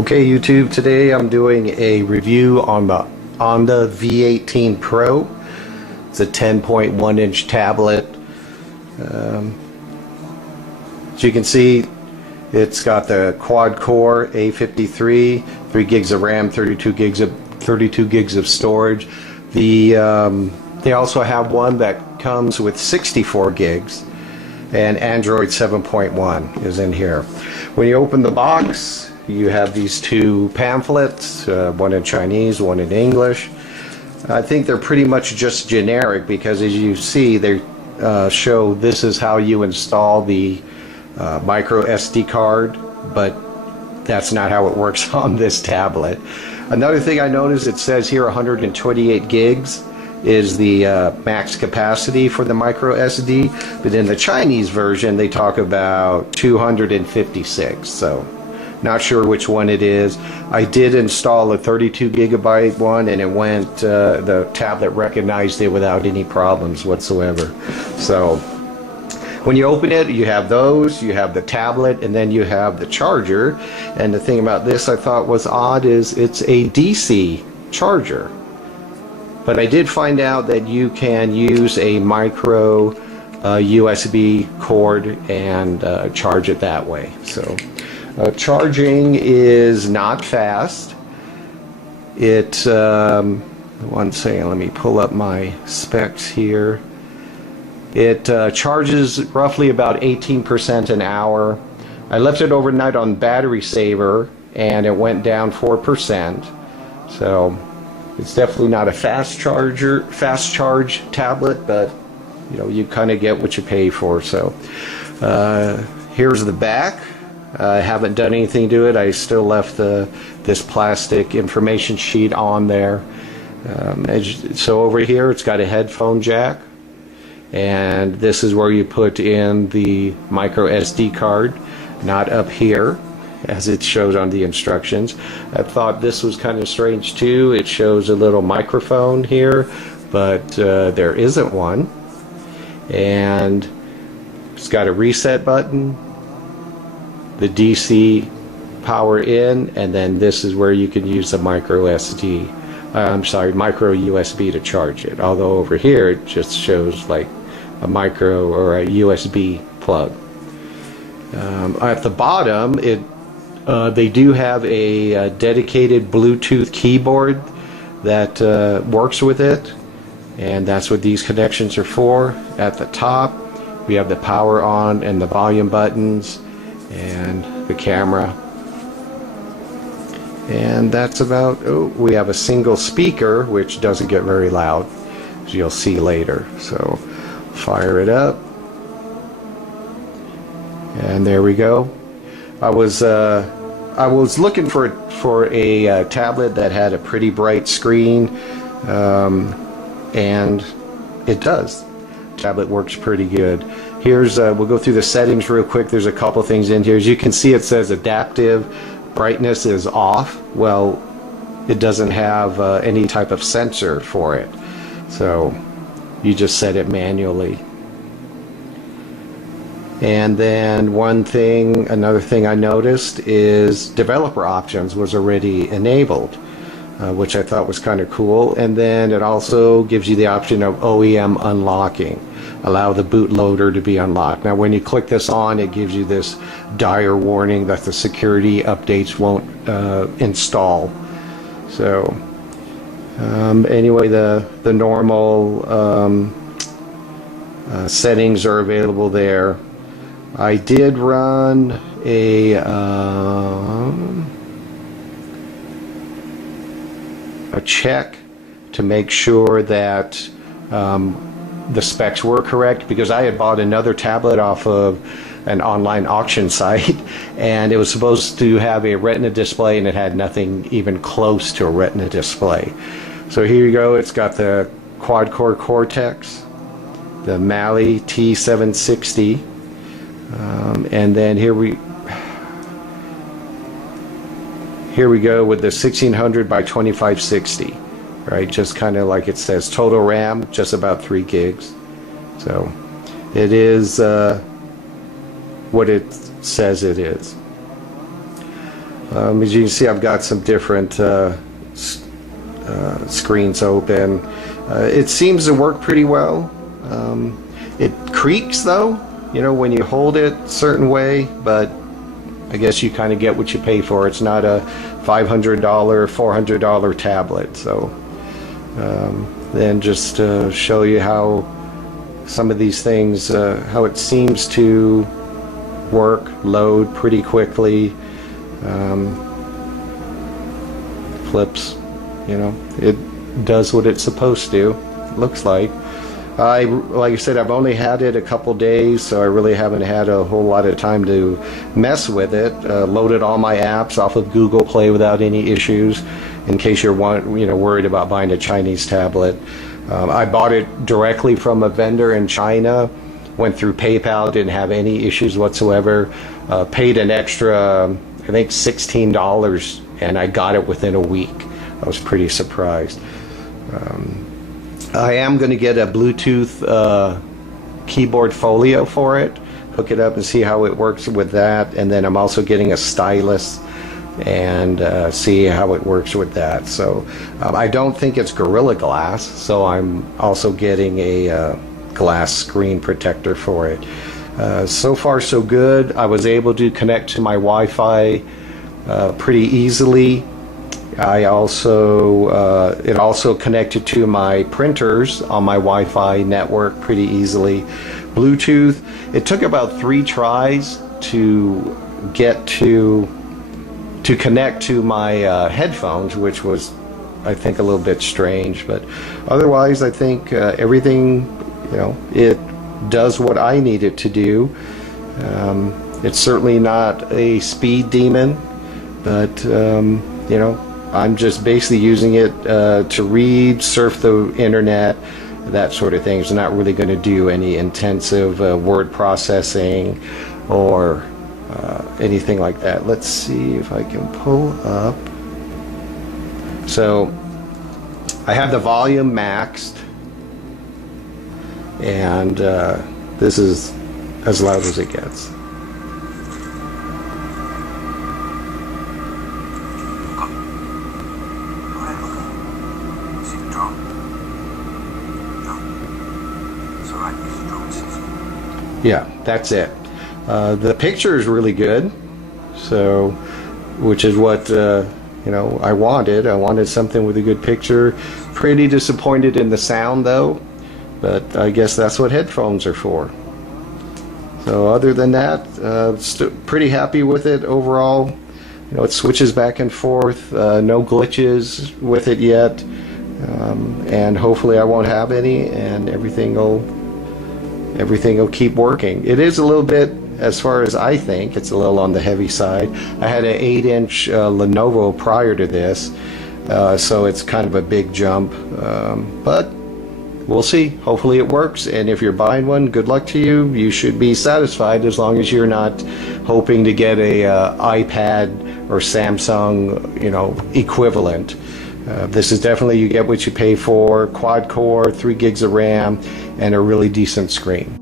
Okay, YouTube, today I'm doing a review on the Onda V18 Pro. It's a 10.1 inch tablet. As you can see, it's got the quad core A53, 3 gigs of RAM, 32 gigs of storage. They also have one that comes with 64 gigs, and Android 7.1 is in here. When you open the box, you have these two pamphlets, one in Chinese, one in English. I think they're pretty much just generic because, as you see, they show this is how you install the micro SD card, but that's not how it works on this tablet. Another thing I noticed, it says here 128 gigs is the max capacity for the micro SD, but in the Chinese version they talk about 256, so not sure which one it is. I did install a 32 gigabyte one, and it went, the tablet recognized it without any problems whatsoever. So when you open it, you have those, you have the tablet, and then you have the charger. And the thing about this I thought was odd is it's a DC charger. But I did find out that you can use a micro USB cord and charge it that way. So charging is not fast. It, one second, let me pull up my specs here. It charges roughly about 18% an hour. I left it overnight on battery saver and it went down 4%. So it's definitely not a fast charge tablet, but you know, you kind of get what you pay for. So here's the back. I haven't done anything to it. I still left this plastic information sheet on there. So over here it's got a headphone jack, and this is where you put in the micro SD card, not up here as it shows on the instructions. I thought this was kind of strange too. It shows a little microphone here, but there isn't one. And it's got a reset button, the DC power in, and then this is where you can use the micro USB to charge it. Although over here it just shows like a micro or a USB plug. At the bottom, they do have a dedicated Bluetooth keyboard that works with it, and that's what these connections are for. At the top, we have the power on and the volume buttons and the camera, and that's about, oh, we have a single speaker which doesn't get very loud, as you'll see later. So fire it up, and there we go. I was looking for a tablet that had a pretty bright screen, and it does. Tablet works pretty good. Here's we'll go through the settings real quick. There's a couple things in here. As you can see, it says adaptive brightness is off. Well, it doesn't have any type of sensor for it, so you just set it manually. And then another thing I noticed is developer options was already enabled, which I thought was kind of cool. And then it also gives you the option of OEM unlocking. Allow the bootloader to be unlocked. Now when you click this on, it gives you this dire warning that the security updates won't install. So anyway, the normal settings are available there. I did run a check to make sure that the specs were correct, because I had bought another tablet off of an online auction site, and it was supposed to have a Retina display, and it had nothing even close to a Retina display. So here you go. It's got the quad-core Cortex, the Mali T760, and then here we go with the 1600 by 2560. Right, just kind of like it says, total RAM just about 3 gigs. So it is what it says it is. As you can see, I've got some different screens open. It seems to work pretty well. It creaks though, you know, when you hold it a certain way, but I guess you kind of get what you pay for. It's not a $500, $400 tablet. So then just to show you how some of these things, how it seems to work, load pretty quickly, flips, you know, it does what it's supposed to, it looks like. Like I said, I've only had it a couple days, so I really haven't had a whole lot of time to mess with it. Loaded all my apps off of Google Play without any issues, in case you're worried about buying a Chinese tablet. I bought it directly from a vendor in China, went through PayPal, didn't have any issues whatsoever. Paid an extra, I think $16, and I got it within a week. I was pretty surprised. I am going to get a Bluetooth keyboard folio for it, hook it up and see how it works with that, and then I'm also getting a stylus and see how it works with that. So I don't think it's Gorilla Glass, so I'm also getting a glass screen protector for it. So far so good. I was able to connect to my Wi-Fi pretty easily. I also it also connected to my printers on my Wi-Fi network pretty easily. Bluetooth, it took about 3 tries to get to connect to my headphones, which was, I think, a little bit strange, but otherwise I think everything, you know, it does what I need it to do. It's certainly not a speed demon, but you know, I'm just basically using it to read, surf the internet, that sort of thing. It's not really going to do any intensive word processing or anything like that. Let's see if I can pull up. So I have the volume maxed, and this is as loud as it gets. Yeah, that's it. The picture is really good, so, which is what you know, I wanted. I wanted something with a good picture. Pretty disappointed in the sound though, but I guess that's what headphones are for. So other than that, pretty happy with it overall. You know, it switches back and forth, no glitches with it yet, and hopefully I won't have any, and everything will keep working. It is a little bit, as far as I think, it's a little on the heavy side. I had an 8-inch Lenovo prior to this, so it's kind of a big jump, but we'll see. Hopefully it works, and if you're buying one, good luck to you. You should be satisfied, as long as you're not hoping to get a iPad or Samsung, you know, equivalent. This is definitely, you get what you pay for. Quad core, 3 gigs of RAM, and a really decent screen.